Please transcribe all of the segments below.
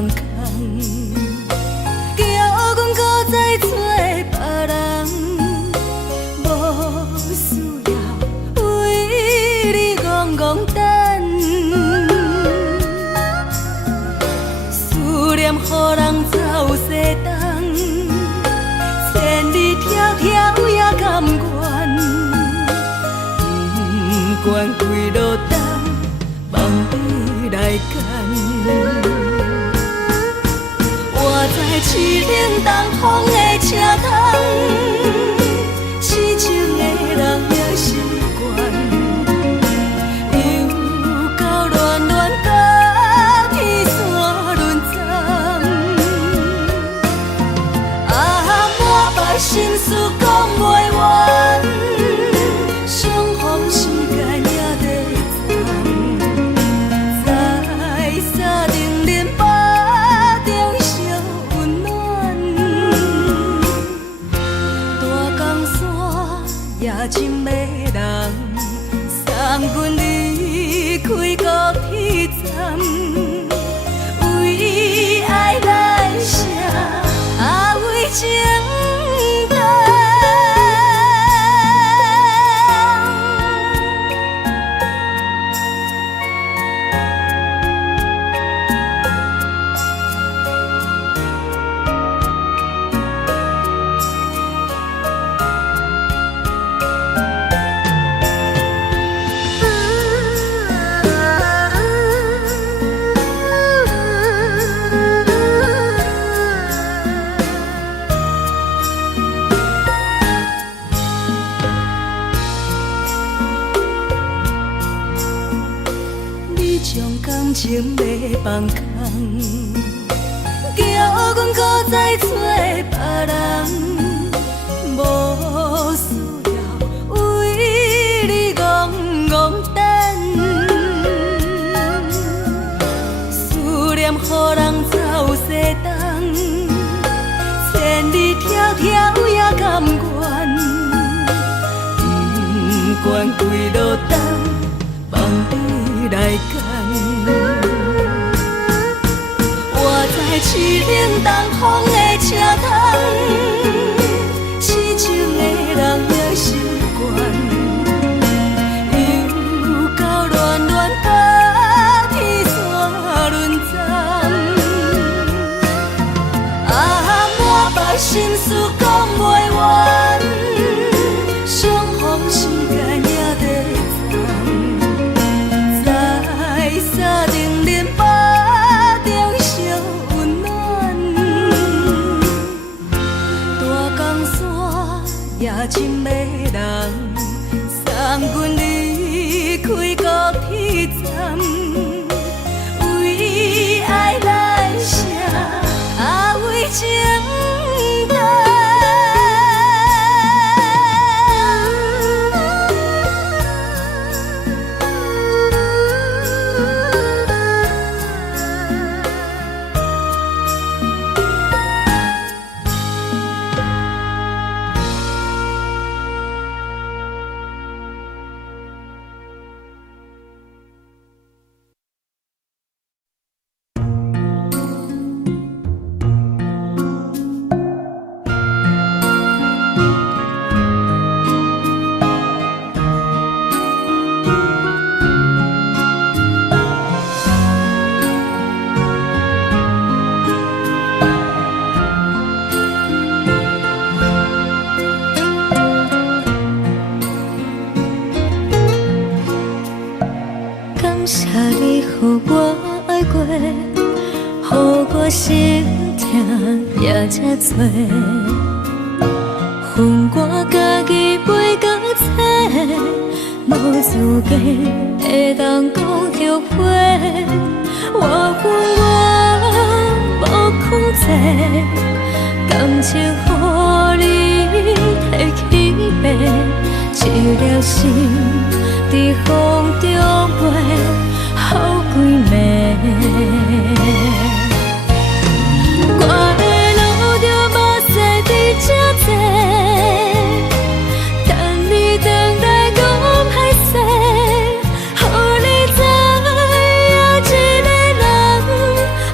放空，叫阮搁再找别人，无需要为你戆戆等，思念予人走西东，千里迢迢也甘愿，不管几落冬，望你来牵。我在市顶东风的车窗，痴情的人也习惯，又到恋恋甲天山沦陷。满腹心事讲袂完，相逢时间也在站，在沙丁林巴中烧温暖。大江山也真迷人，送阮离开高铁站，为爱来写为情。感情要放空，叫阮搁再找别人，无需要为你戆戆等，思念予人走西东，千里迢迢也甘愿，不管几落冬，望你来牵。我在市顶东风的车窗，痴情的人也习惯，又到恋恋甲天山沦陷。满腹心事讲袂完，相逢时间也在站，在沙丁林巴中烧温暖。大江山也真迷人，送阮离开高铁站，为爱来写为情。予我爱过，予我心痛也这多，恨我家己袂到切，无资格会当讲着话，我恨我无控制，感情予你提起白，一粒心伫风中飞。好几暝，我的路着目屎伫这多，等你回来讲歹势，予你知影一个人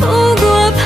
有我歹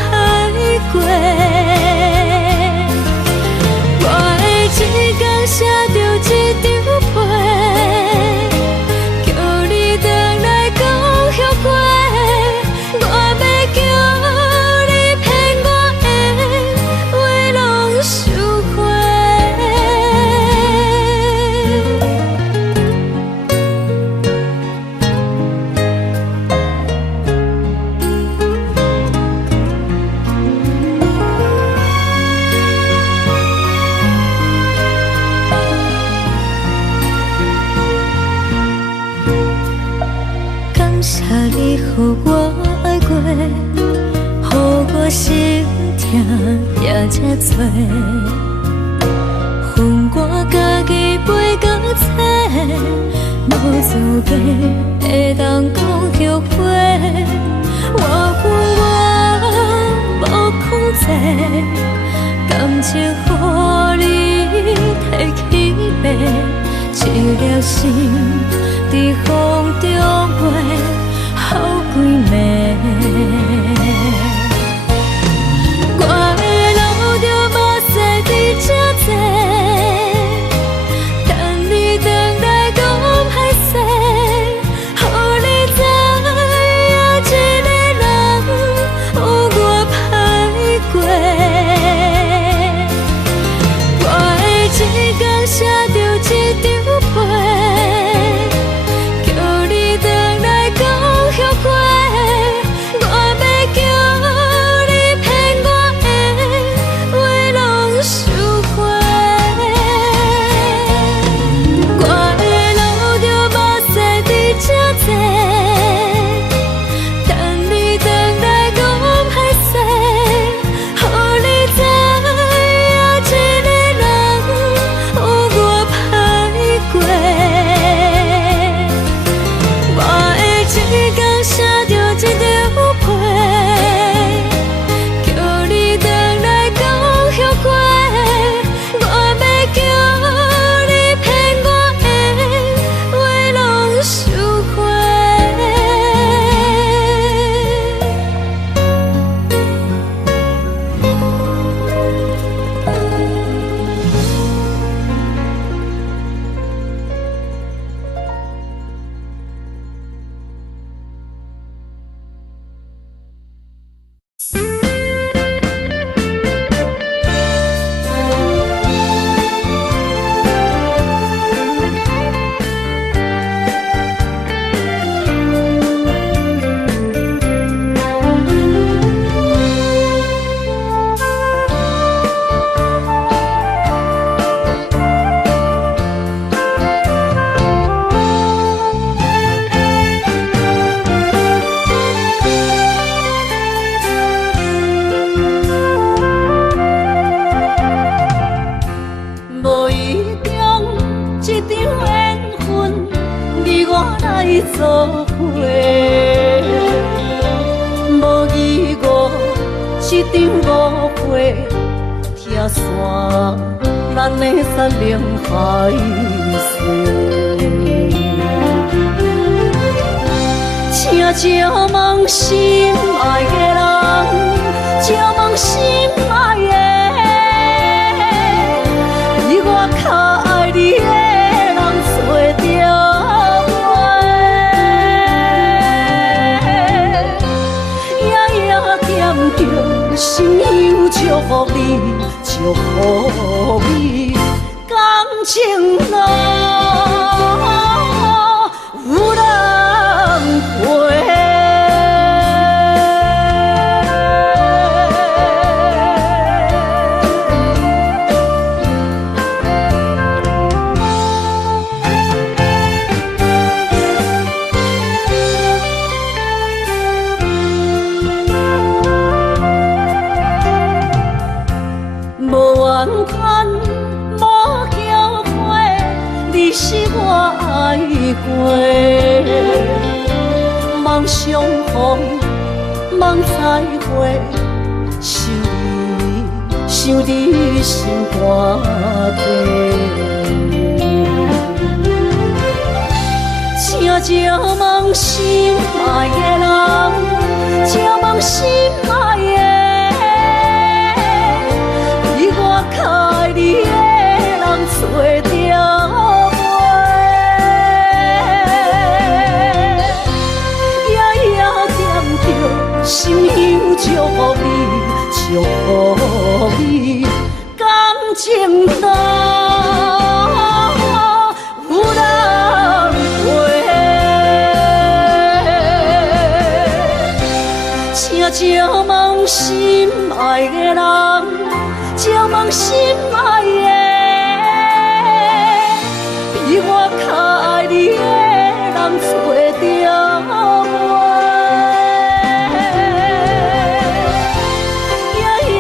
听才多，恨我家己飞到切，无资格会当讲后悔。我恨我无控制，感情予你摕去卖，一粒心在风中飞，好几暝。我的路着目屎在这多，等你回来讲歹势，予你知影一个人有我歹过。我的一天写着一张被，叫你回来讲后悔。我要叫你骗我的话拢收回。我的路着目屎在这多，等你回来讲歹势，予你知影一个人有我歹过。我的一天写着一张被，叫你回来讲后悔。我要叫你骗我的话拢收回。无意中一场缘分，你我来作伙；无意外一场误会，拆散咱的山盟海誓。请借问心爱的人，借问心爱的。比我较爱你的人找着我，夜夜惦着心忧祝福你，祝福你，感情路有人陪。无怨叹，无后悔，你是我爱过。梦相逢，梦再会，想你心肝底。请借问心爱的人，借问心爱的。我较爱你的人找着我，夜夜惦着心忧祝福你，祝福你，感情路有人陪。请借问心爱的人。借问心爱的，比我较爱你的人找着我，夜夜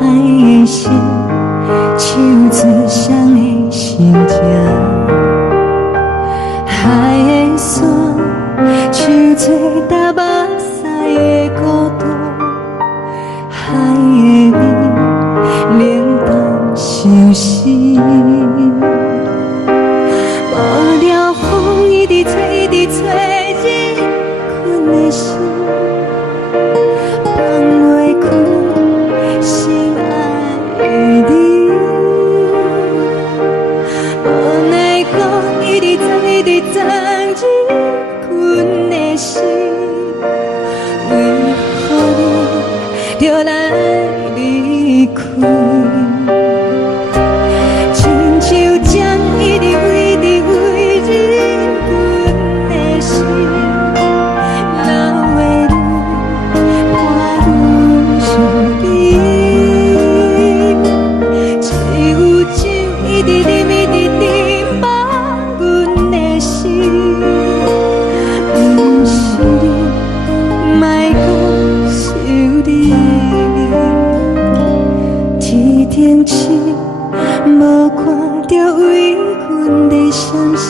的心，手指双的心情，海的山，像做搭目屎的孤独，海的味，冷淡伤心。无聊风一直吹，一直吹，日困的心，放袂开心爱的你。无奈我一直藏，一直藏，日困的心，为何你就来离开？亲像针一直围，一直围日阮的心，流的泪，伴阮伤悲。只有酒一直啉，一直啉，放阮的心。不是你，莫讲想你。天顶星，无看到为阮的伤心。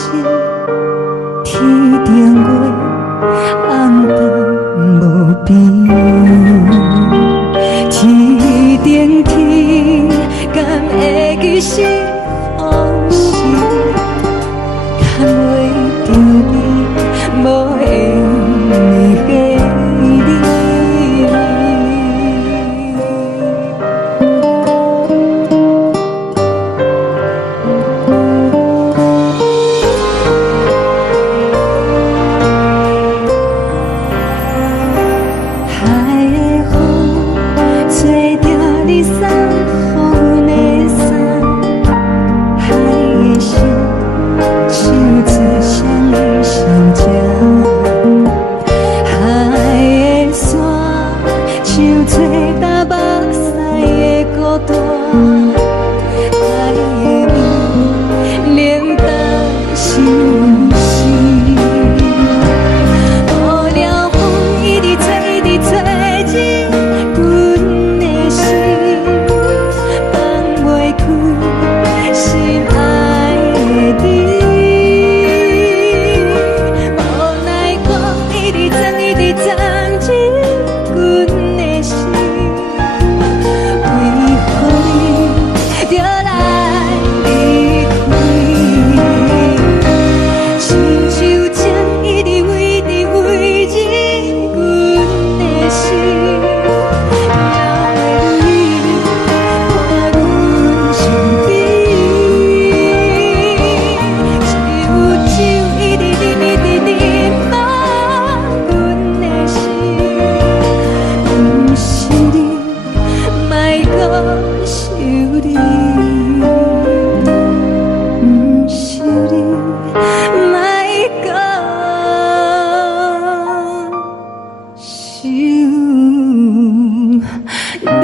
天顶月，红淡无边。天顶天，敢会记是往事？敢袂着你，无缘的你。海的风，吹着你送予阮的衫，海的心，手指双的心情，海的山，像做搭目屎的孤单，海的味，冷淡伤心。无聊风一直吹，一直吹，日阮的心，放袂开心爱的你。无奈我一直藏，一直藏，日阮的心，为何你就来离开？亲像针一直围，一直围，日阮的心，流的泪，伴阮伤悲。只有酒一直啉，一直啉，放阮的心。不是你，莫讲想你。不是你，莫讲想你。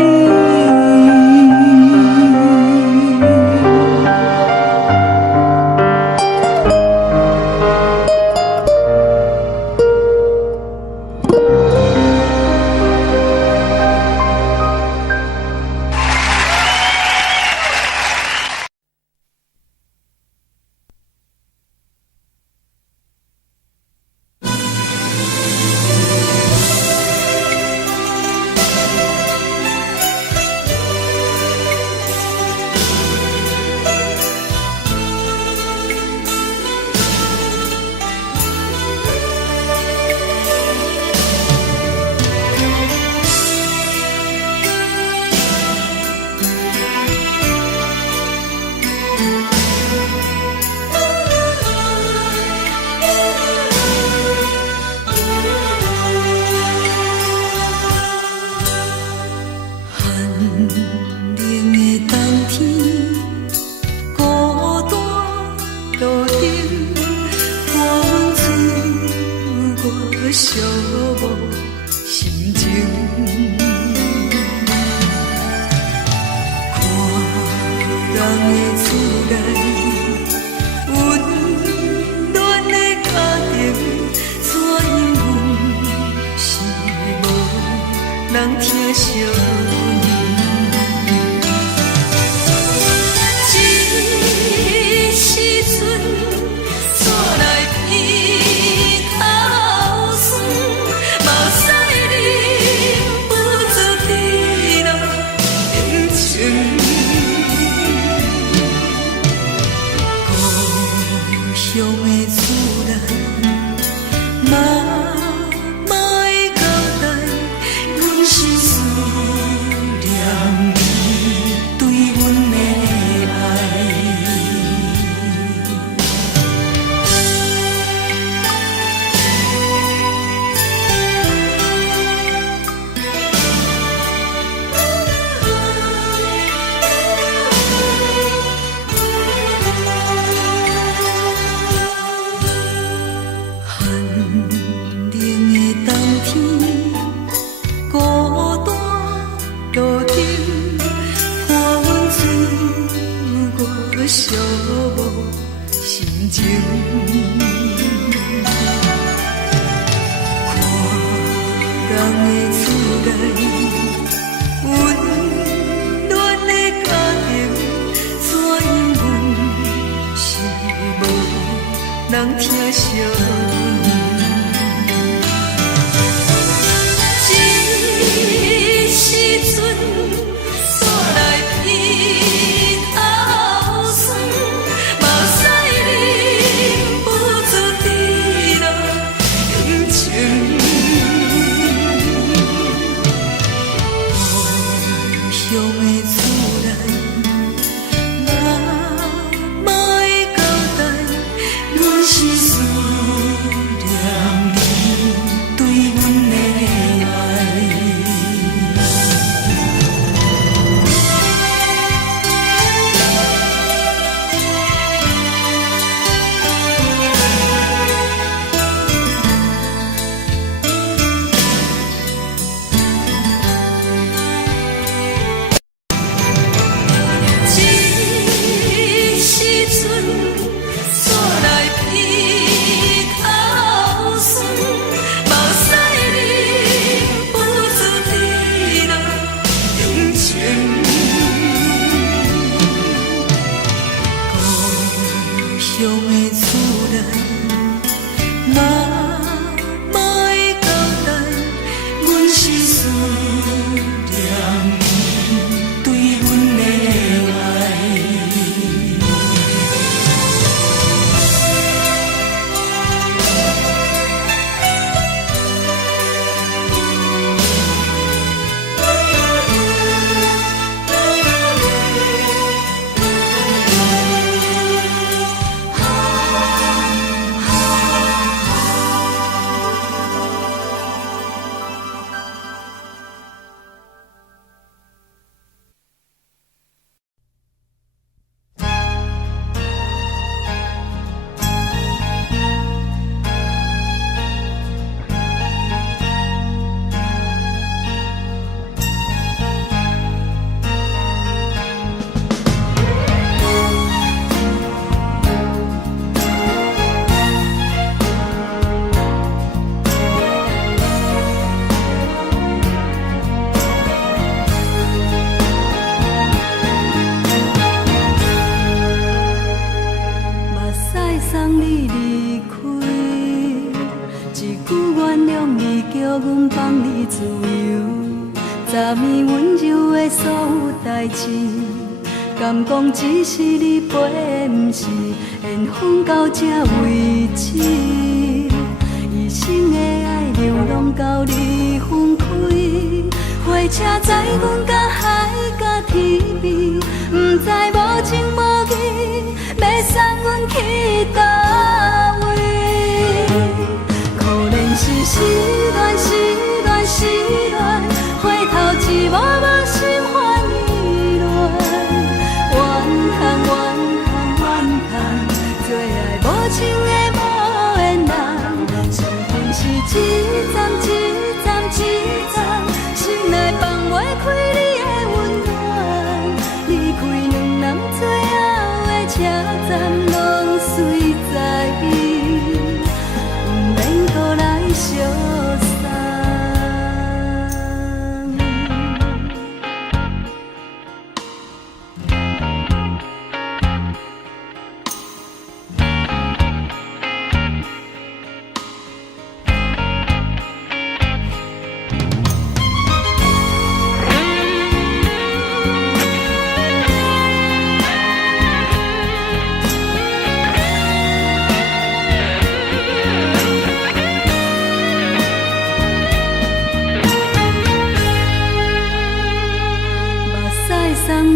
人疼惜你。情。故乡的厝内，妈会交代，阮是思念你对阮的爱。寂寞心情，看人的厝内，温暖的家庭，怎因阮是无人疼惜阮？这时阵，煞来鼻头酸。敢讲只是你陪，不是缘分到这为止。一生的爱流浪到你分开，火车载阮甲海甲天边，不知无情无义，要送阮去倒位？可能是失恋，失恋，失恋，回头一幕幕心烦意乱。怨叹，最爱无情的无缘人，伤痕是一站一站一站，心内放袂开你的温暖。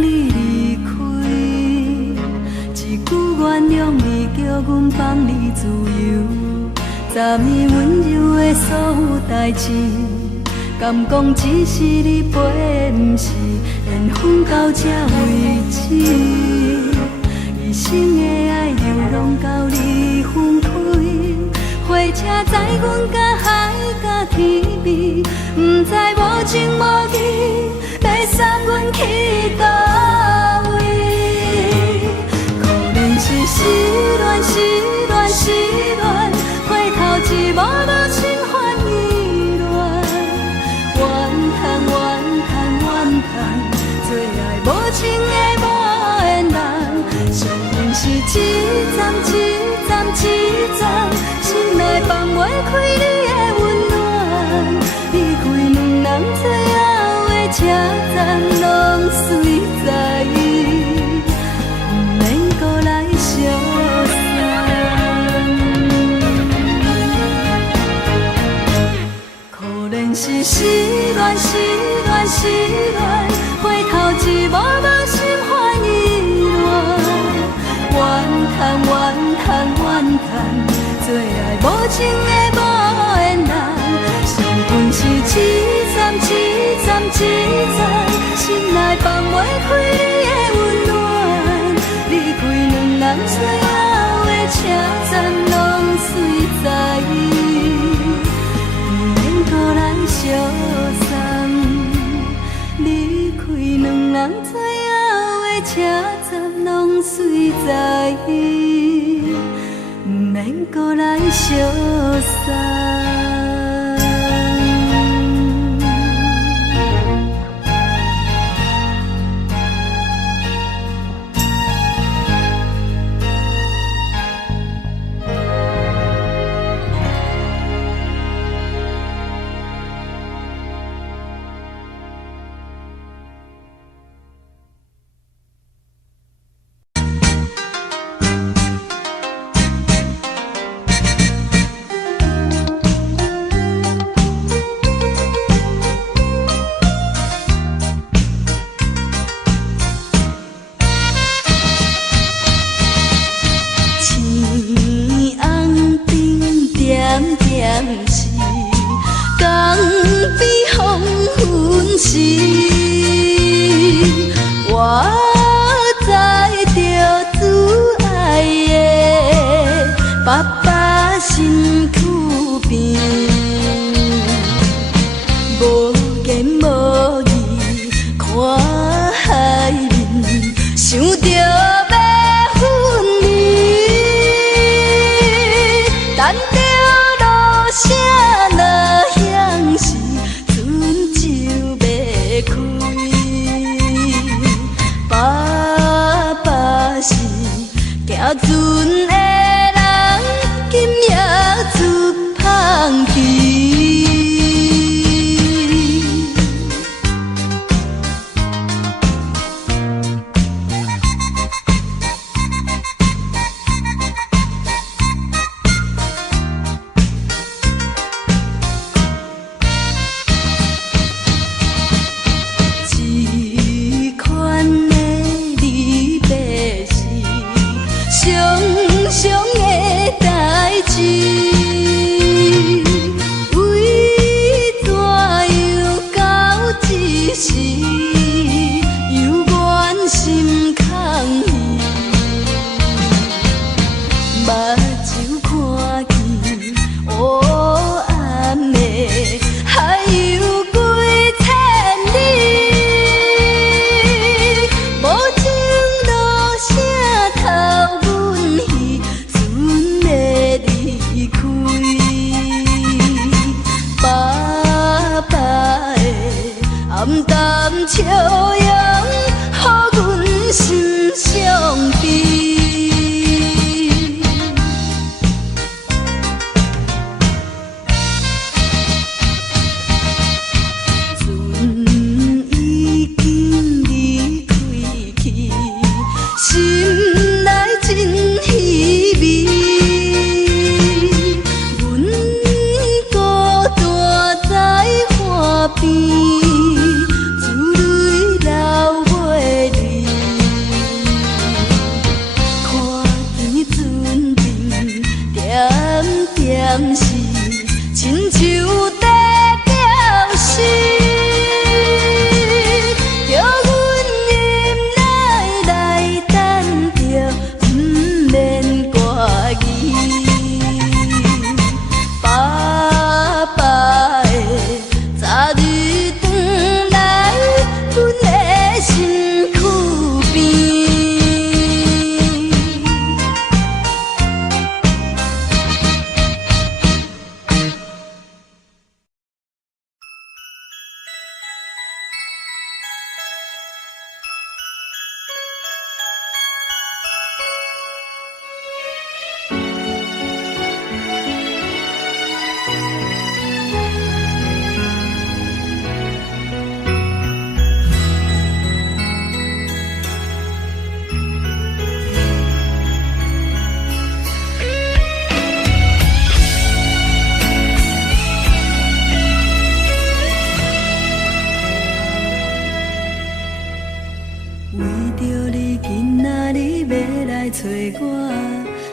你离开，一句原谅你，叫阮放你自由。昨暝温柔的所有代志，敢讲只是你陪，不是缘分到这为止。一生的爱流浪到你分开，火车载阮甲海甲天边，不知无情无义，要送阮去倒位？可能是失恋，失恋，失恋，回头一幕幕心烦意乱，怨叹，怨叹，怨叹，最爱无情的无缘人，上恨是一站一站一站，心内放袂开你的温暖，离开两人最后的车站，拢随在意，不免搁来相送。可能是失恋，失恋，失恋，回头一幕幕心烦意乱，怨叹，怨叹，怨叹，最爱无情的无缘人，上恨是一站一站一站，心内放袂开你的温暖，离开两人最后的车站，拢随在意，不免搁来相送。离开两人最后的车站，拢随在意，不免搁来相送。为着你今仔日要来找我，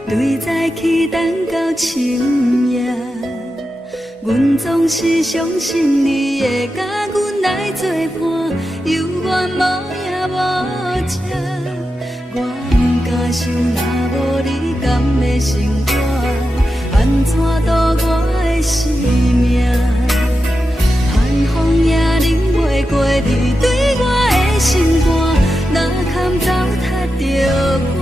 对早起等到深夜。阮总是相信你会甲阮来作伴，犹原无影无迹。我不敢想，若无你甘的生活，安怎度我的生命？寒风也忍袂过你对我的心肝，哪堪糟蹋着我？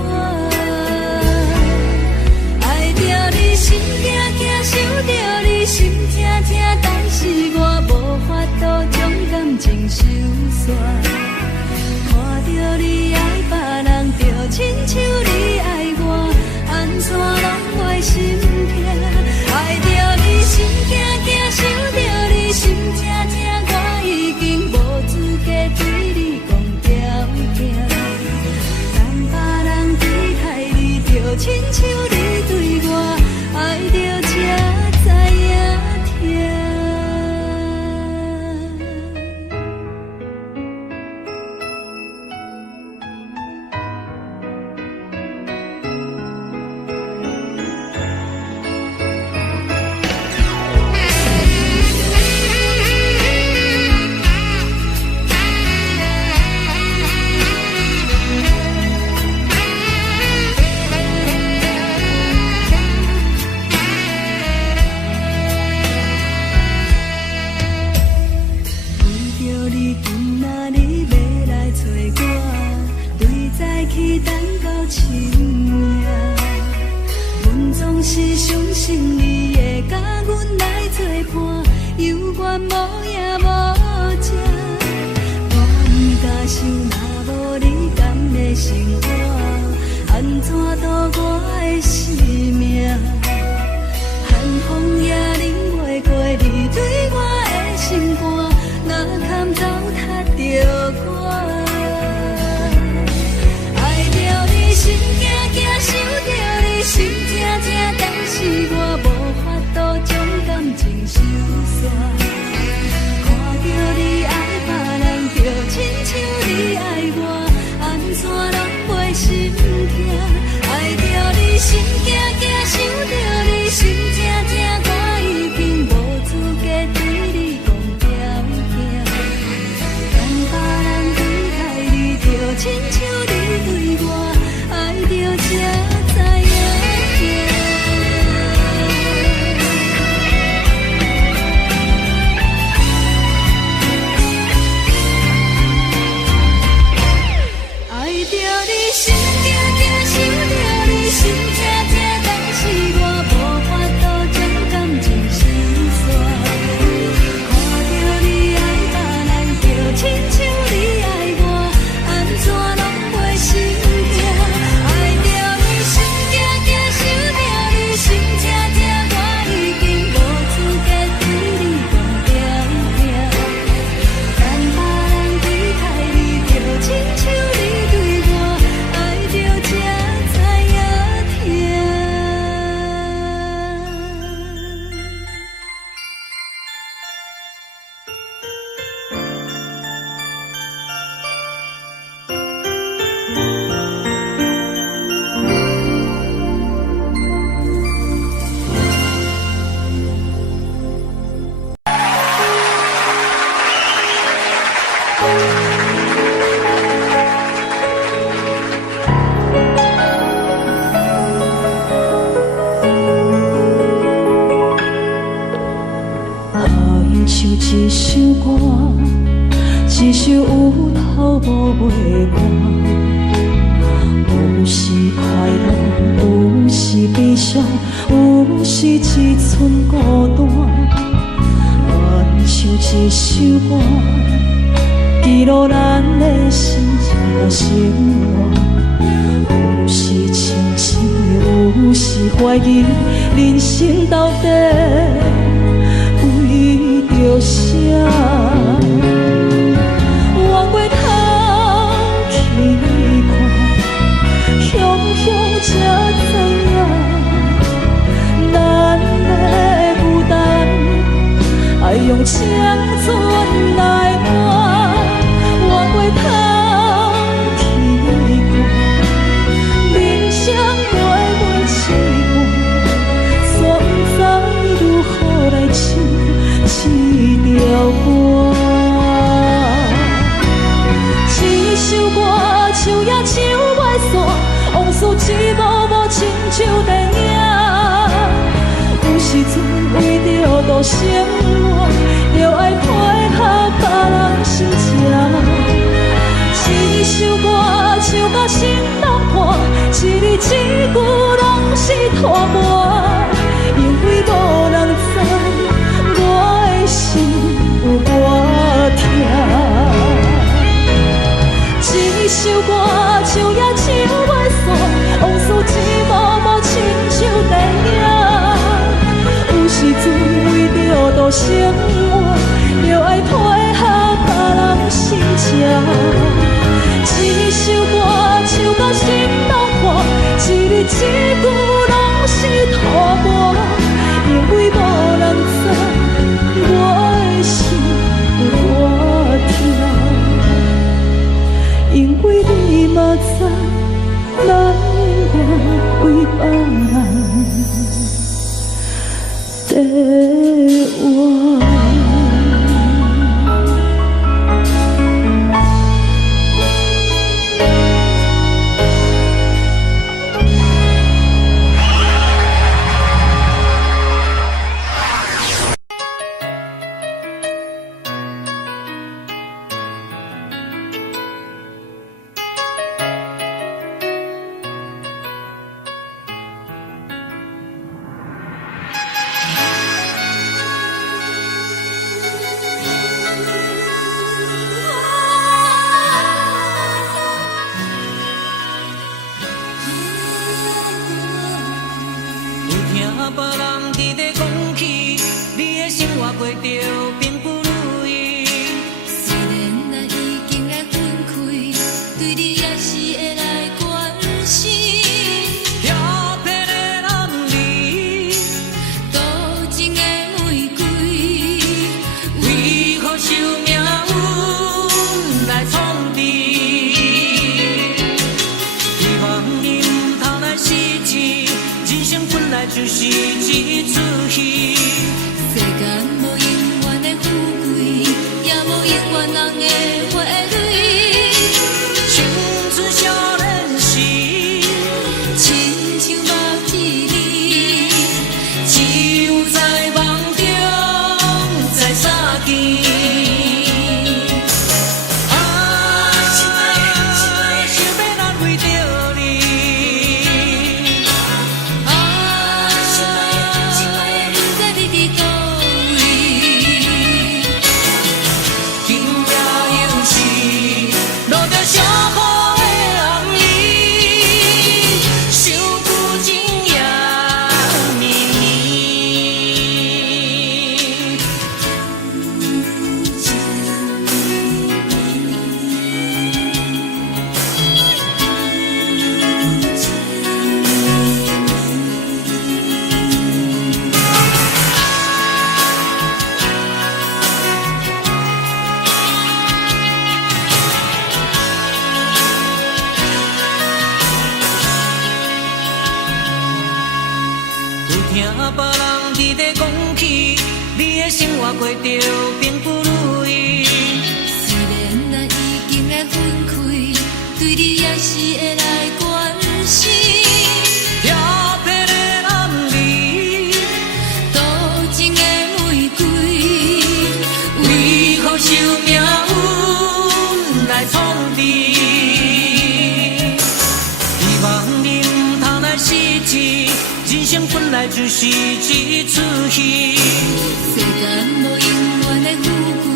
爱着你心惊惊，想着你心痛痛，但是我无法度将感情收煞。看着你爱别人，就亲像你爱我，安怎拢会心痛？爱着你心惊惊，想着你心痛痛，我已经无资格对你讲条件。等别人对待你，就亲像你对我，爱着才知影痛。一首有头无尾歌，有时快乐，有时悲伤，有时一寸孤单。原唱一首歌，记录咱的心情甲生活。有时清醒，有时怀疑，人生到底为着啥？往过头去看，雄雄才知影，咱的负担爱用青春来换。往过头去手袂散，往事一幕幕亲像电影。有时阵为着度生活，就爱配合别人心情。一首歌唱到心拢破，一字一句拢是拖磨，因为无人知我的心有多痛。一首歌唱也唱袂散，往事一幕幕亲像电影。有时阵为着度生活，就爱配合别人心情。一首歌唱到心拢破，一字一句拢是拖磨，因为无人知我的心有多痛，因为你嘛知，咱我为别人在活。别人伫咧讲起，你的生活过着并不如意。虽然咱已经来分开，对你也是会来关心。漂泊的人儿，多情的玫瑰，为何受命运来创治？希望你唔通来失志，人生本来就是一出戏。世间无永远的富贵，也无永远人的花蕊。青春少年时，亲像目睭里，只有在梦中在相见。听别人伫咧讲起，你的生活过着并不如意。虽然咱已经来分开，对你也是会来关心。漂泊的人儿，多情的玫瑰，为何受命运来创治？希望你唔通来失志。人生本来就是一出戏，世间无永远的富贵，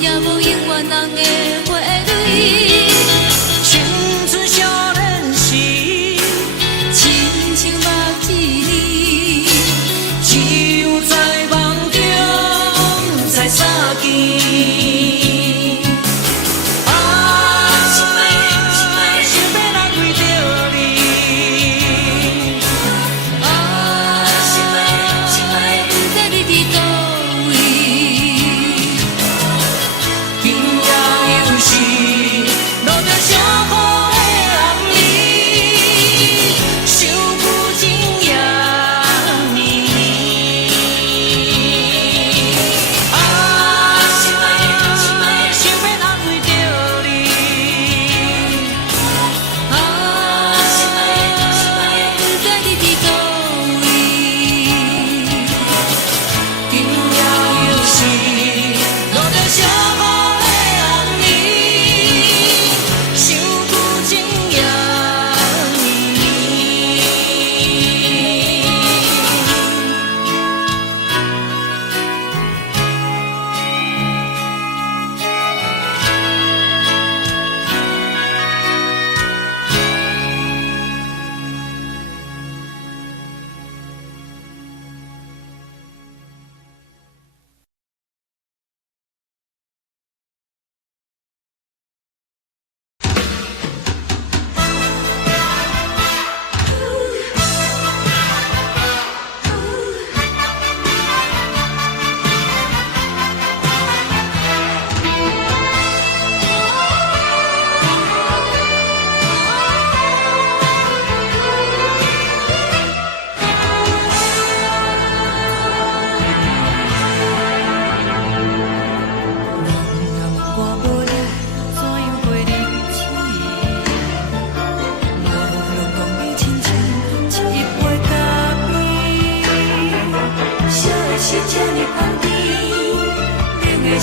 也无永远人的花蕊。青春少年时，亲像目睭里，只有在梦中才相见。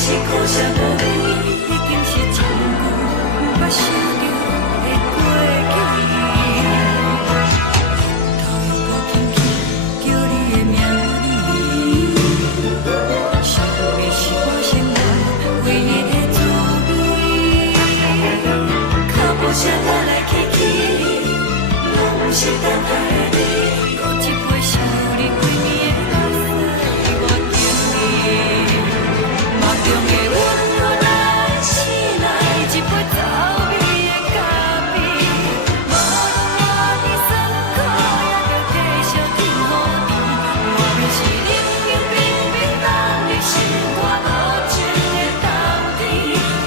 是苦涩无味，已经是一句无法写着的过去。头又搁轻轻叫你的名字，想的是我生活唯一的滋味。脚步声来来去去，拢不是等待的你，搁一杯想你几暝的目屎，我等你。梦中的阮落来醒来，一杯走味的咖啡，无论我的酸苦，也着继续甜予你。外面是冷冷冰冰冷的心肝，无情的冬天，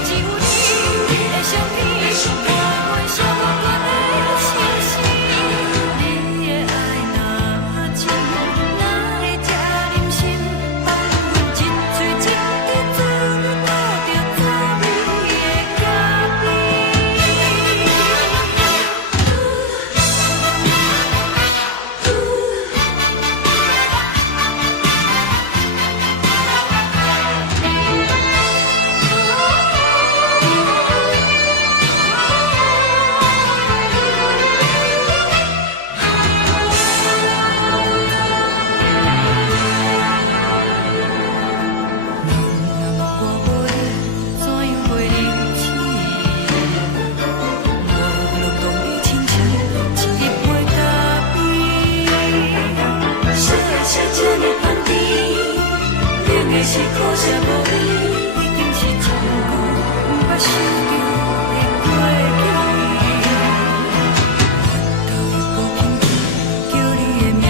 只有你的相片，陪阮寂寞过的相思。你的爱若真，哪会这忍心放阮一嘴一滴滋味，倒着滋味的咖是苦涩无味，已经是一句无法写着的过去。头又搁轻轻叫你的名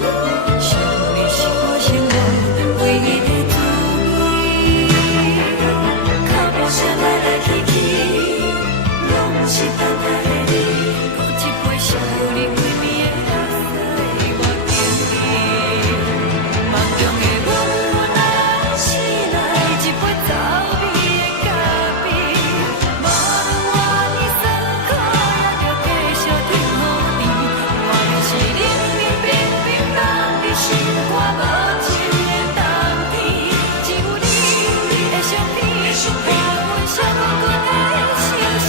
字，想你是我生活唯一的滋味。脚步声来来去去，拢是等待的你，搁一杯想你几暝的目屎，我等你。梦中的阮落来醒来，一杯走味的咖啡，无论我的酸苦，也着继续甜予你。外面是冷冷冰冰冷的心肝，无情的冬天，只有你的相片，陪阮寂寞过的相思。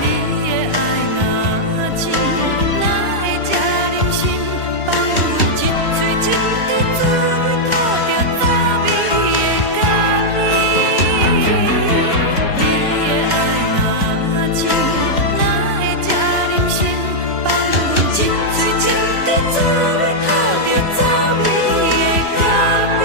你的爱若真，哪会这忍心放阮一嘴一滴滋味，倒着滋味的咖啡。你的爱若真，哪会这忍心放阮一嘴一滴滋味，倒着滋味的咖啡。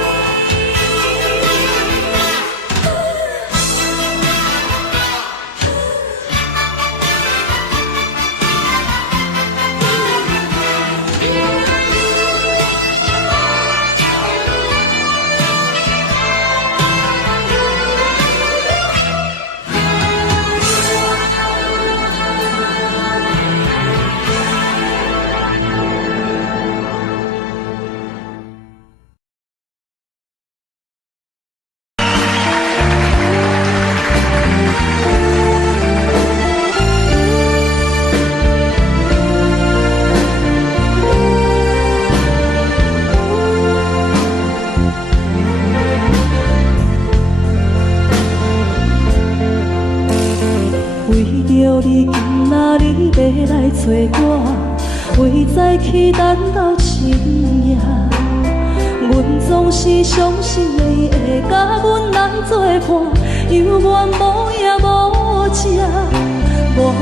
为着你，今仔日要来找我，为再去等到深夜。阮总是相信你会甲阮来作伴，犹原无影无迹。我毋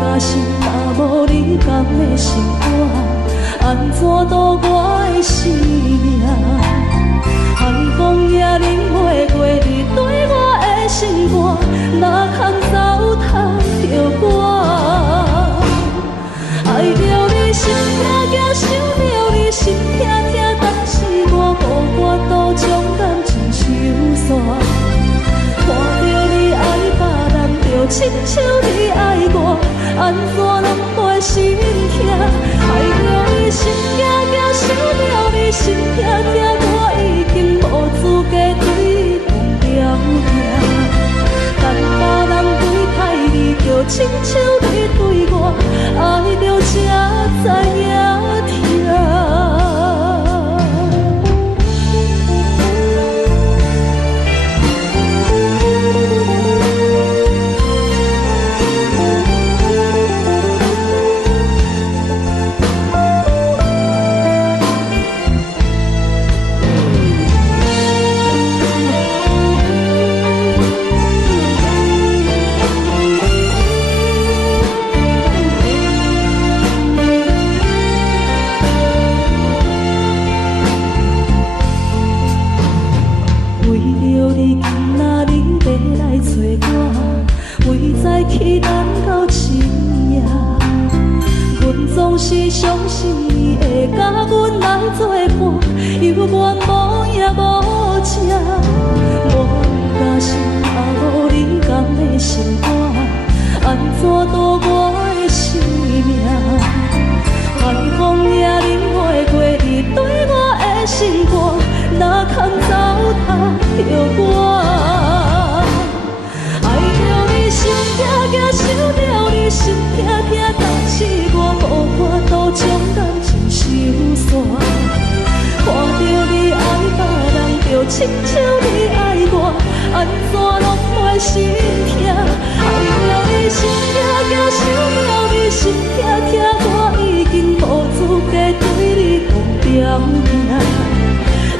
甘心，若无你甘的心肝，安怎度我的生命？寒风也忍袂过你对我的心肝，哪通糟蹋着我？爱着你心痛痛，想着你心痛痛，但是我无法度将感情收煞。看着你爱别人，就亲像你爱我，安怎拢袂心痛？爱着你心惊惊，想着你心痛痛，我已经无资格对讲了行。但别人对待你，就亲像你对我，爱着才知影痛。去等到深夜。阮总是相信伊会甲阮来作伴，犹原无影无迹。我假是也无你同的心肝，安怎度我的生命？寒风也忍袂过你对我的心肝，哪堪糟蹋着我？爱着你心痛痛，想着你心痛痛，但是我无法度将感情收煞。看着你爱别人，就亲像你爱我，安怎拢袂心痛？爱着你心痛痛，想着你心痛痛，我已经无资格对你讲条命。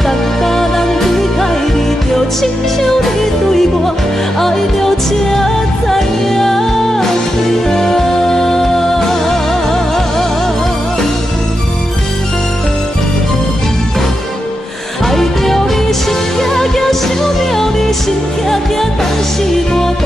等别人对待你，就亲像你对我，爱着才知影痛。爱着你心痛痛，想着你心痛痛，但是我无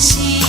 时。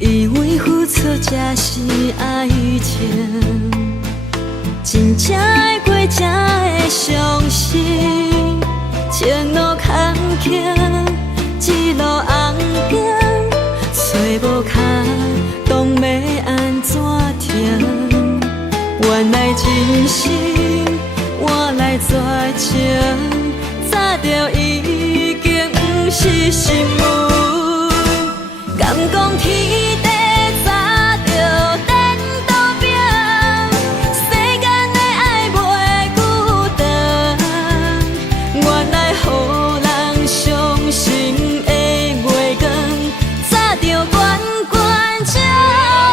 以为付出才是爱情，真正的过才会相信。前路坎坷，一路红灯，找无脚，当要安怎停？原来真心换来绝情，早就已经不是新闻。敢讲天地早就颠倒平，世间的爱袂久长。原来予人伤心的月光，早就悬悬照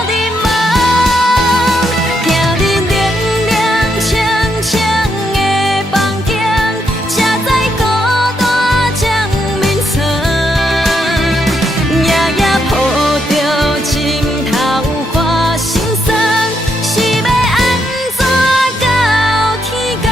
你梦。行日凉凉清清的房间，才知孤单将眠床。夜夜抱着枕头花心酸，是要安怎到天光？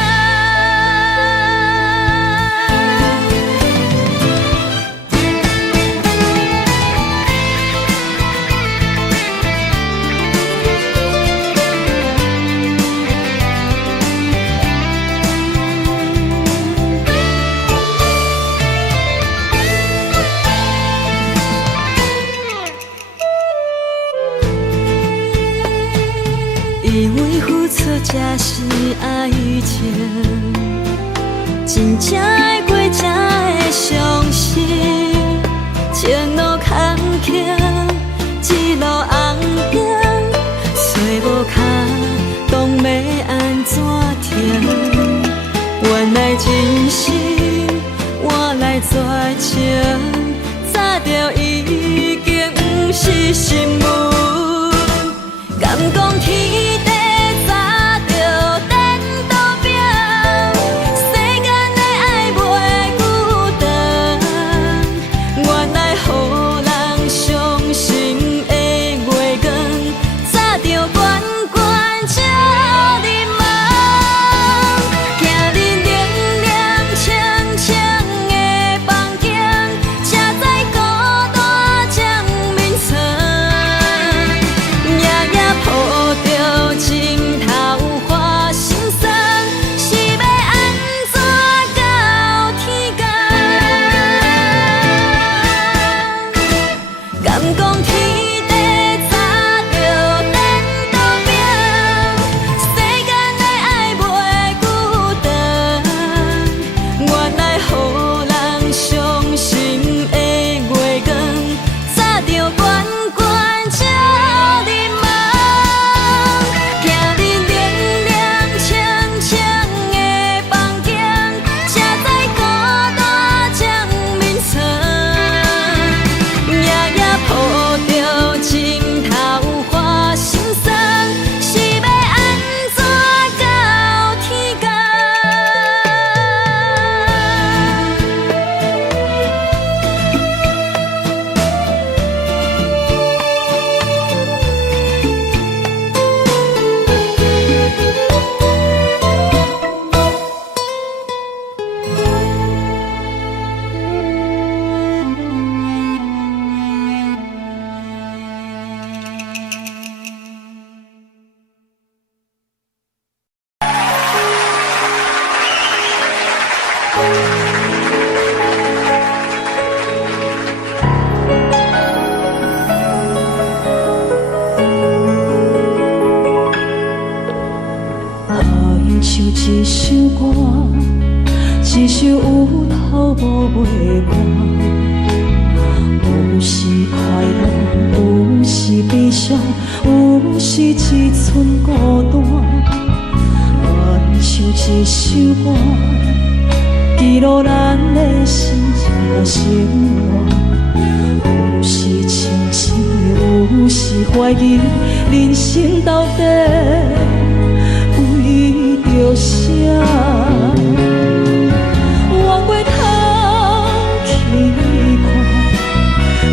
以为付出才是爱情，真正的过才会相信。前路坎坷，一路红灯，找无脚，当要安怎停？原来真心换来绝情，早就已经不是新闻。敢讲天地早就颠倒平，世间的爱袂久长。原来予人伤心的月光，早就悬悬照你梦。行日凉凉清清的房间，才知孤单将眠床。夜夜抱着枕头花心酸，是要安怎到天光？敢讲天地早就颠倒平，世间的爱袂久长。原来予人伤心的月光，早就悬悬照你梦。行日凉凉清清的房间，才知孤单将眠床。夜夜抱着枕头花心酸，是要安怎到天光？爱像一首歌，一首有头无尾歌，有时快乐，有时悲伤，有时一寸孤单。爱像一首歌，记录咱的心情生活，有时清醒，有时怀疑，人生到底为着啥？往过头去看，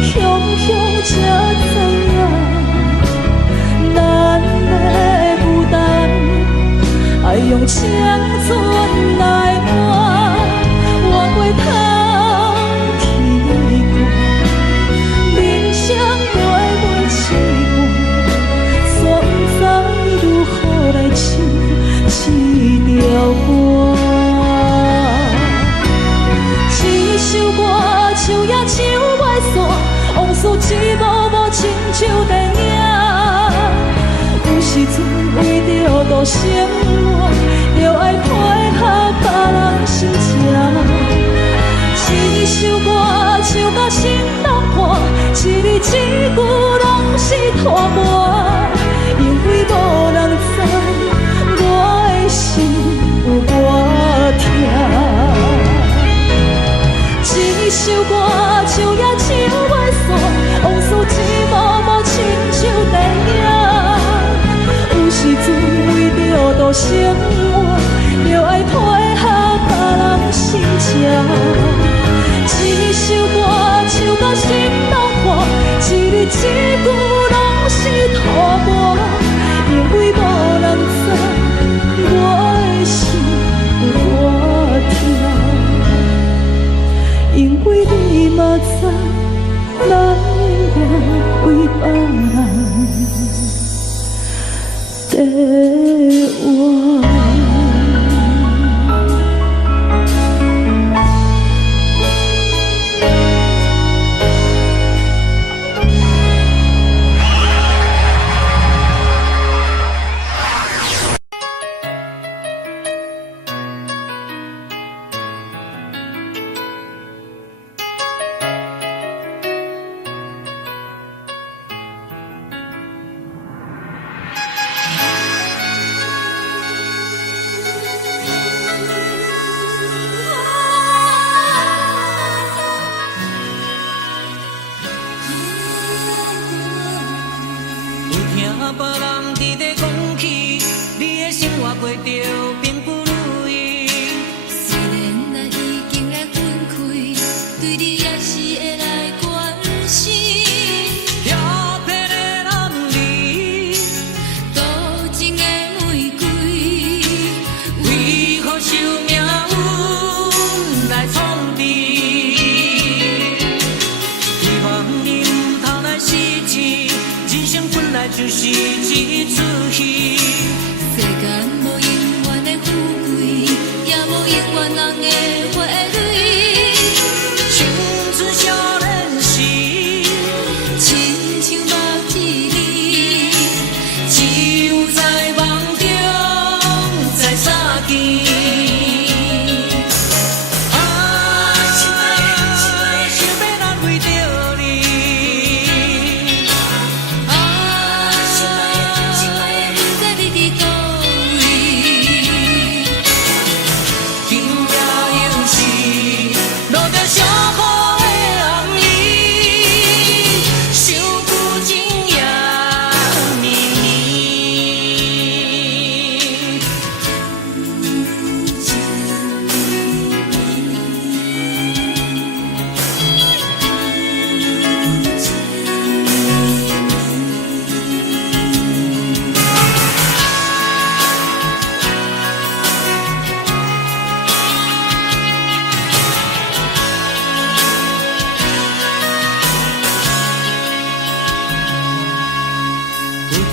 雄雄才知影，咱的负担爱用青春来换。往过头去看，人生袂袂笑。度生活，就爱配合别人心情。一首歌唱到心拢破，一字一句拢是拖磨，因为无人知我的心有多痛。一首歌唱也唱袂煞，往事一幕幕亲像电影。有时阵为着度生活，就爱配合别人心情。一首歌唱到心拢破，一字一句拢是拖磨，因为无人知我的心有多痛，因为你嘛知，咱永远为别人在活。别人伫咧讲起，你的生活过着并不如意。虽然咱已经来分开，对你也是会来关心。漂泊的男儿，多情的玫瑰，为何受命运来创治？希望你唔通来失志，人生本来就是一出戏。世间无永远的富贵，也无永远人的花蕊。青春少年时，亲像目睭里，只有在梦中在相见。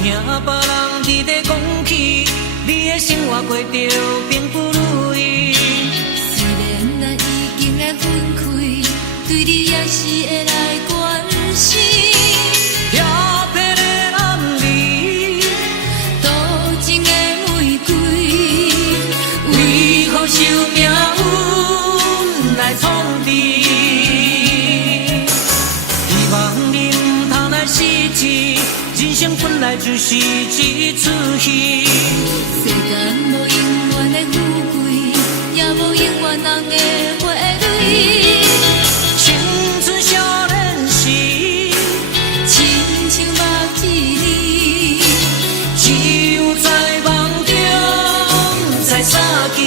听别人伫咧讲起，你的生活过着并不如意。虽然咱已经来分开，对你也是会来关心。漂泊的男儿，多情的玫瑰，为何受命运来创治？希望你唔通来失志。人生本来就是一出戏，世间无永远的富贵，也无永远人的花蕊。青春少年时，亲像目睭里，只有在梦中在相见。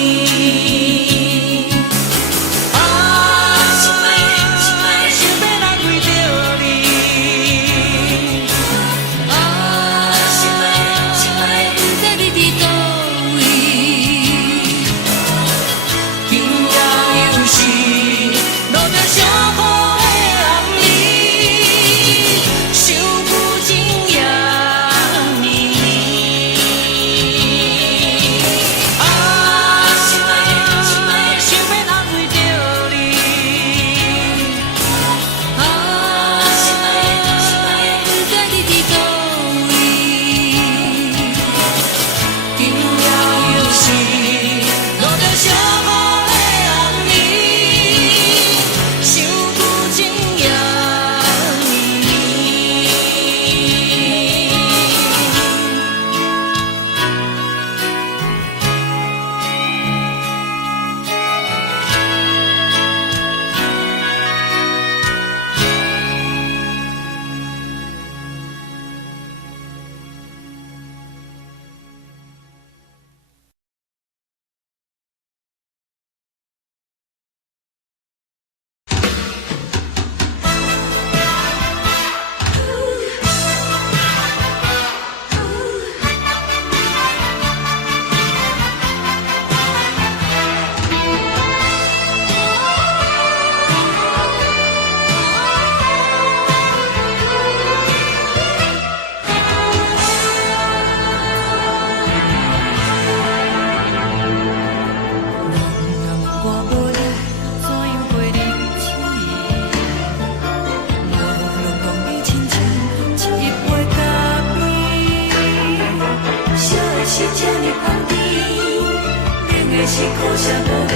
苦涩无味，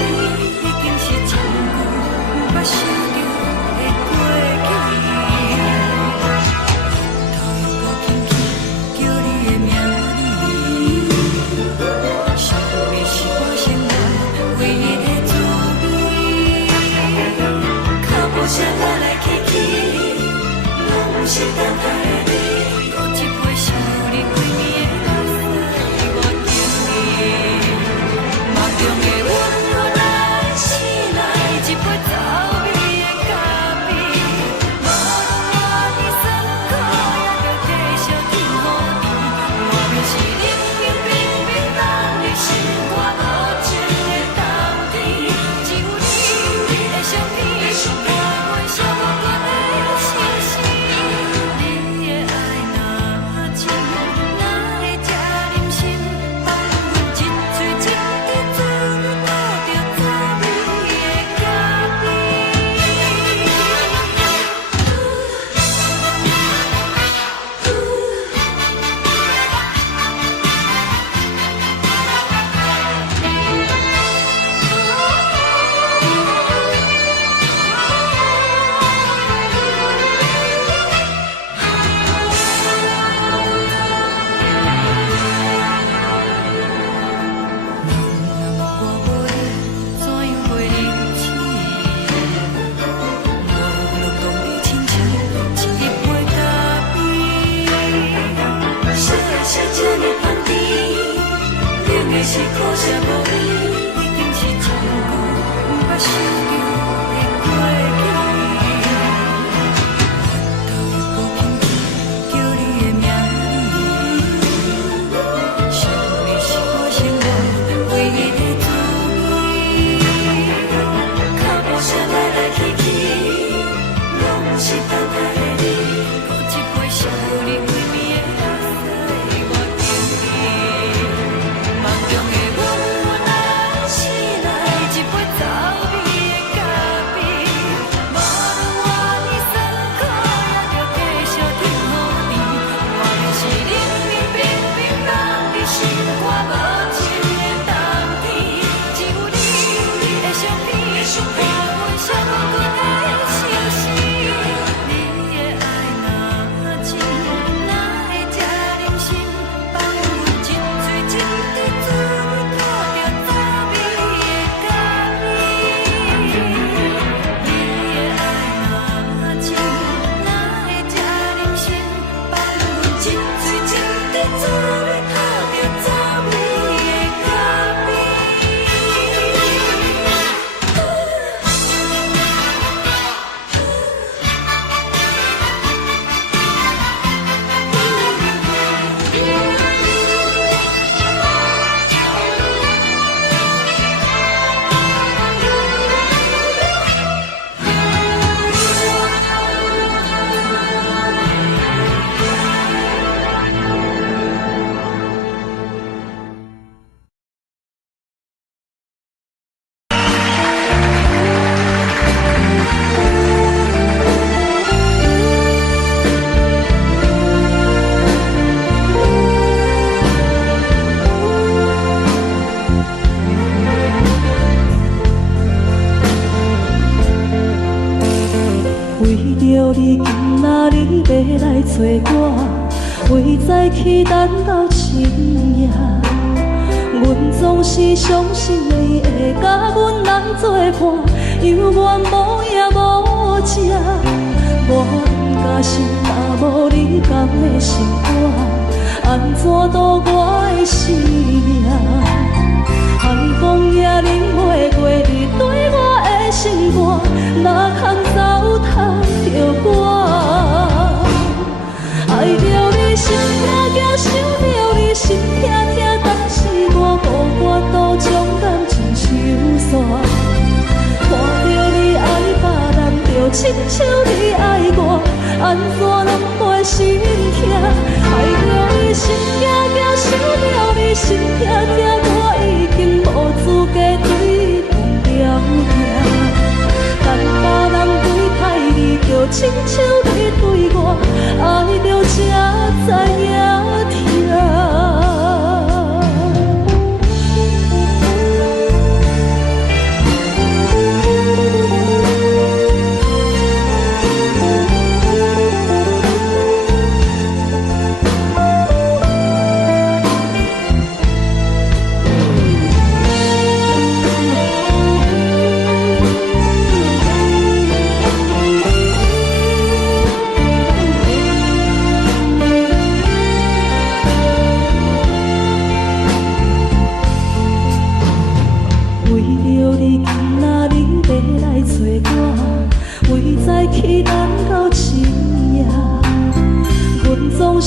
已经是真久捌想着的过去。头又搁轻轻叫你的名字，想你是我生活唯一的滋味。脚步声来来去去，拢不是等待的你，搁一杯想你几暝的目屎，我敬你。梦中的温柔来醒来，一杯走味的咖啡，无论我的酸苦，也着继续甜予你。我就是冷冷冰冰人的心肝，无情的冬天，只有你的相片，伴阮寂寞过的心事。你的爱若真，哪会这忍心放阮一嘴一滴滋味，倒着滋味的咖啡。我无你，怎样袂忍起？无论讲你亲像一杯咖啡，小的是这么香甜，冷的是苦涩无味，已经是真久捌想着的过去。头又搁轻轻叫你的名字，想你是我生活唯一的滋味。脚步声来来去去，拢不是等待的你，搁一杯想你几暝的目屎，我敬你。梦中的温柔来醒来，一杯走味的咖啡，无论我的酸苦，也着继续甜予你。我就是冷冷冰冰人的心肝，无情的冬天，只有你的相片，伴阮寂寞过的心事。你的爱若真，哪会这忍心放阮一嘴一滴滋味，倒着滋味的咖啡。你的爱若真，哪会这忍心放阮一嘴一滴滋味，倒着滋味的咖啡。为着你，今仔日要来找我，为再去等到深夜。阮总是相信你会甲阮人作伴，犹原无影无迹。我毋敢想，若无你甘的心肝，安怎度我的生命？寒风也忍袂过你对我的心肝，哪通糟蹋着我？爱着你心痛痛，想着你心痛痛，但是我孤我都将感情收煞。看着你爱别人，就亲像你爱我，安怎拢袂心痛？爱着你心痛痛，想着你心痛痛，我已经无资格对天条行。但别人对待你，就亲像你对我，爱着才知影痛。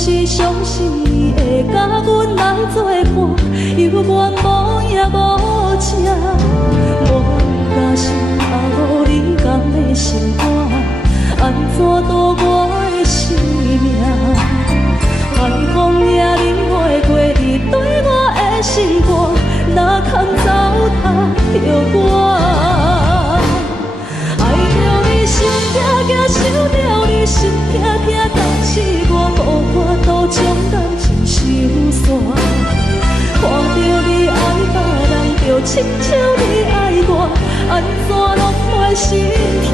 是相思会甲阮来作伴，犹原无影无迹。我假是也无你甘的心肝，安怎度我的生命？寒风也忍袂过你对我的心肝，哪通糟蹋着我？爱着你心痛痛，想着你心痛痛，但是我无法度将感情收煞。看着你爱别人，就亲像你爱我，安怎拢袂心痛？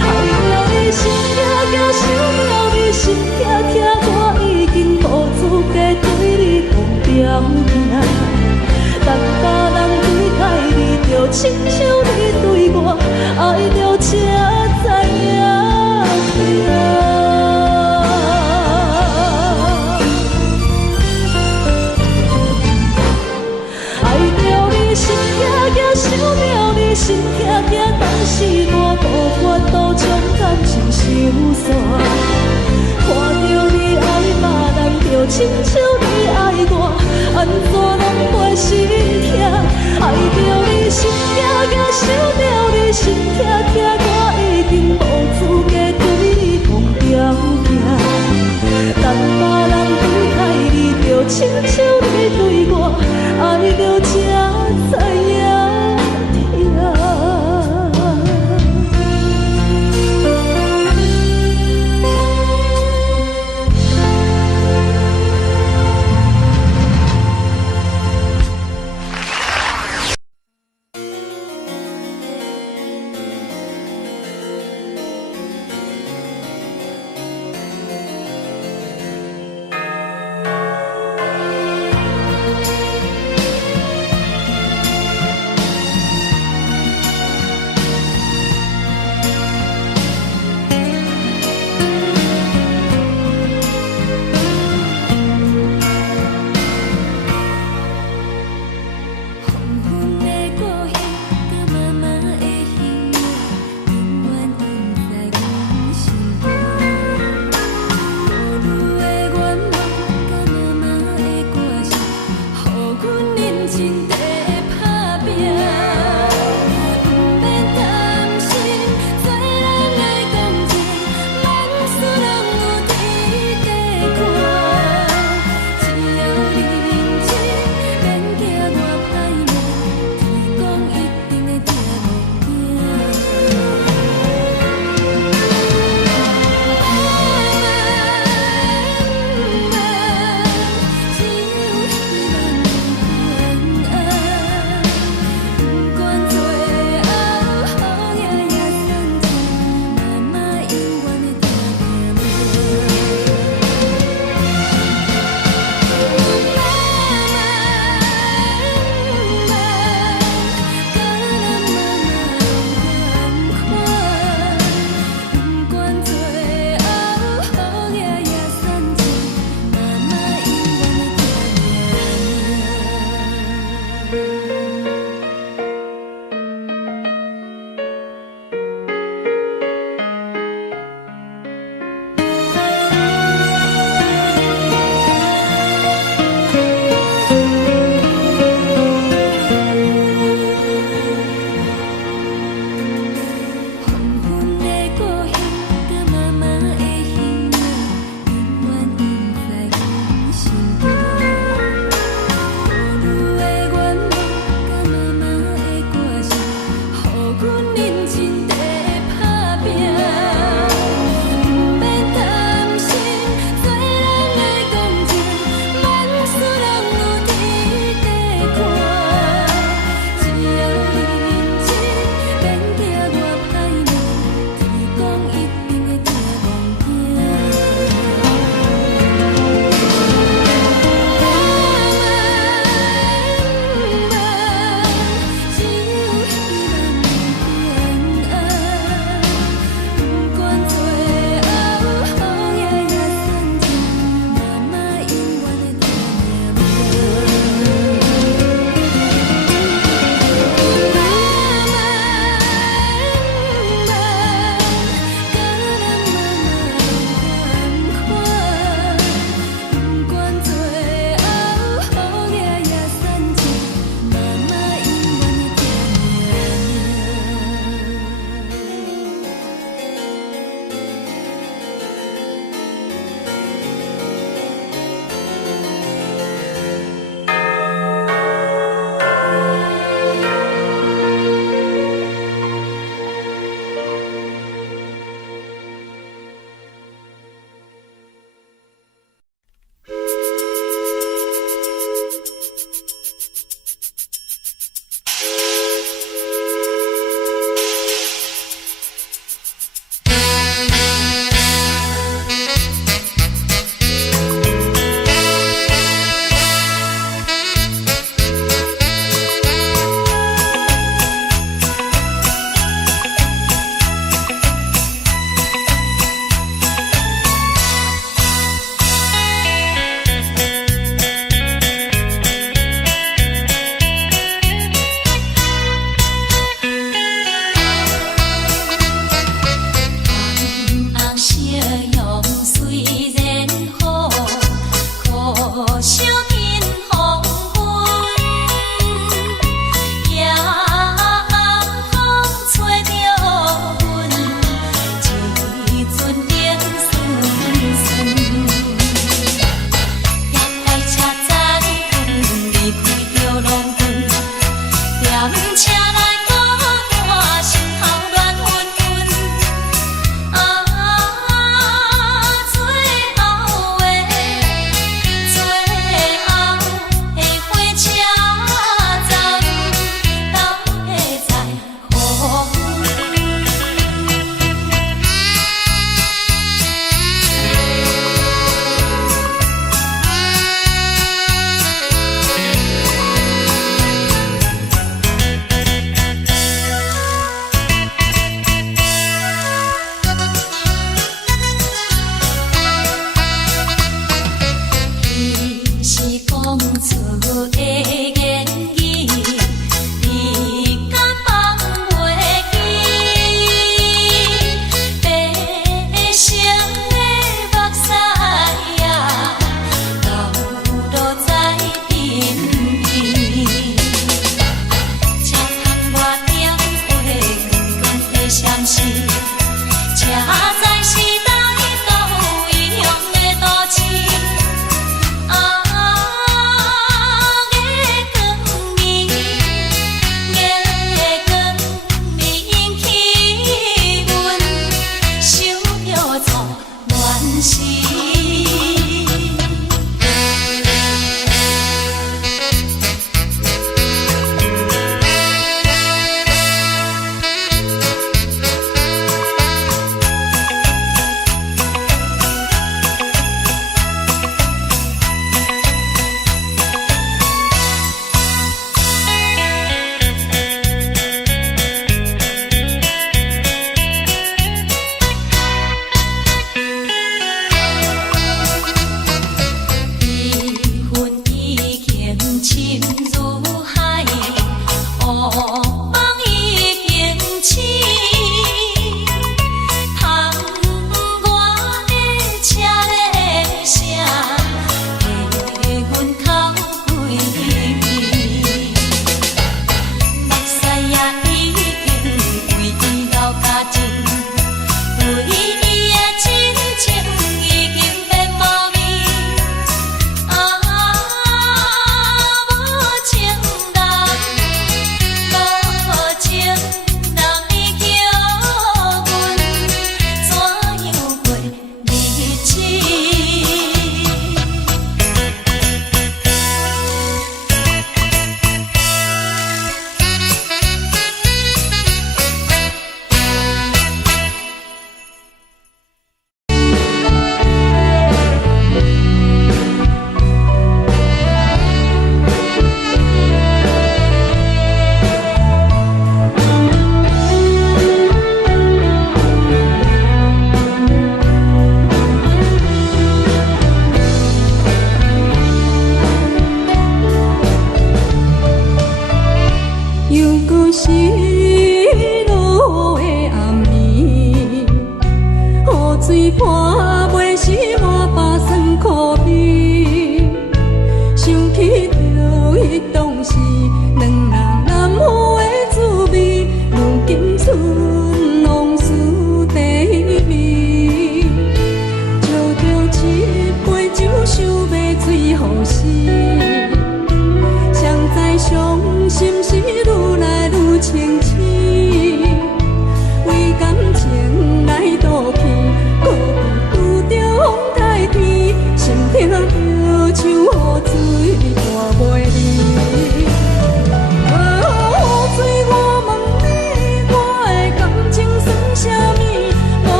爱着你心痛痛，想着你心痛痛，我已经无资格对你讲条件。但别人对待你，就亲像你对我，爱着才知影痛。爱着你心痛痛，想着你心痛痛，但是我无法度将感情收煞。看着你爱别人，就亲像你爱我，安怎拢袂心痛？爱着你心痛痛，想着你心痛痛，我已经无资格对你讲条件。但别人对待你，就亲像你对我，爱着才知影痛。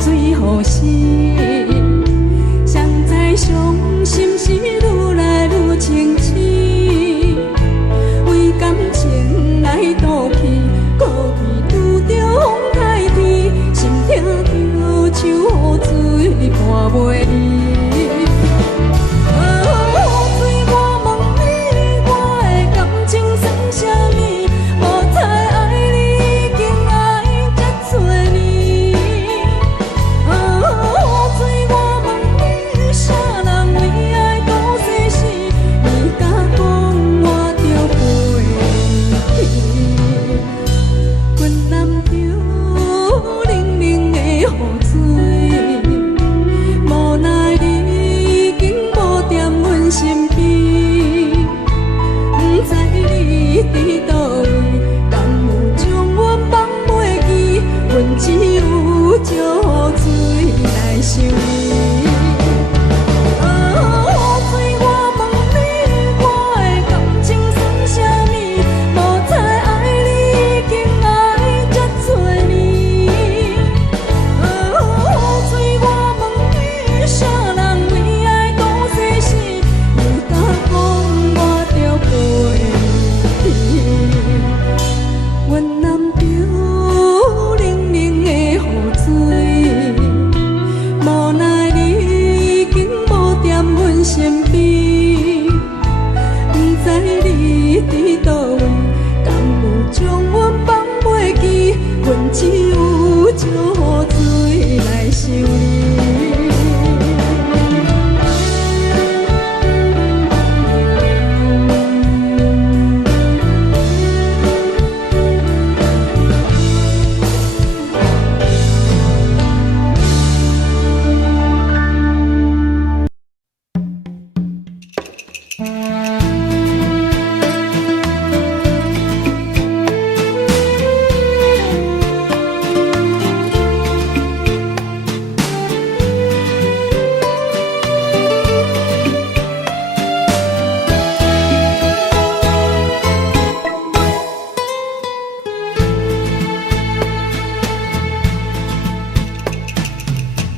水予死。谁知伤心事愈来愈清醒，为感情来赌气，过去拄着风台天，心痛着手雨水伴袂离。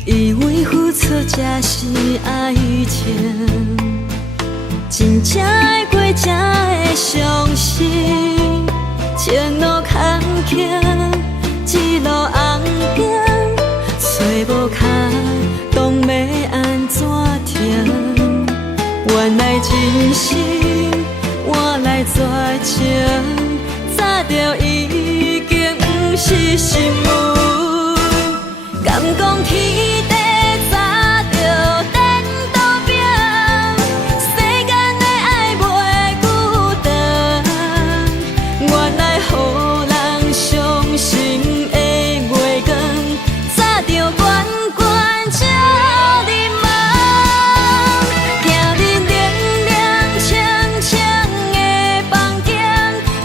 以为付出才是爱情，真正爱过才会相信。前路坎坷，一路红灯，找无脚，当要安怎停？原来真心换来绝情，早就已经不是心梦。敢讲天地早就颠倒平，世间的爱袂孤单。原来予人伤心的月光，早就悬悬照你梦。行日凉凉清清的房间，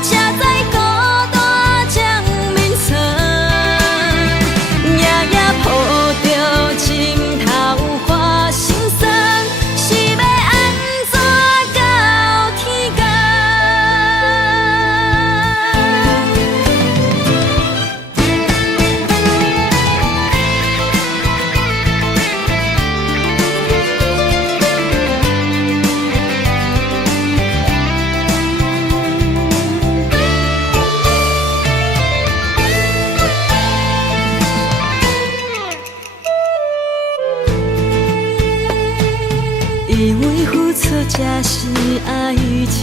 车载孤单将眠床。抱着情头花心酸，是要安怎到天光？以为付出才是爱情，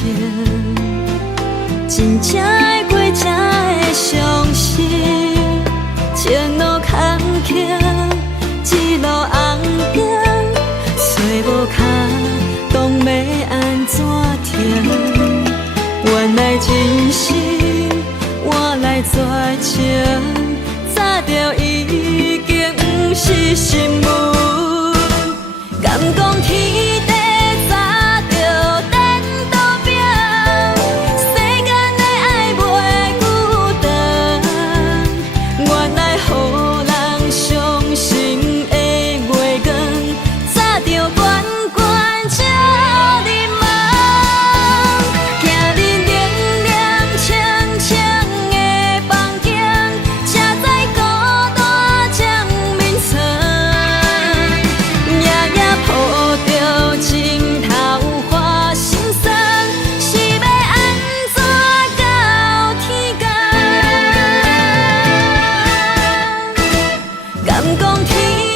真正爱过才会相信。前路坎坷，一路红灯，找无脚，当要安怎停？原来真心换来绝情，早就已经不是心梦。敢讲天地早就颠倒平，世间的爱袂孤单。原来予人伤心的月光，早就悬悬照你梦。行日凉凉清清的房间，车载孤单将眠床。讲天。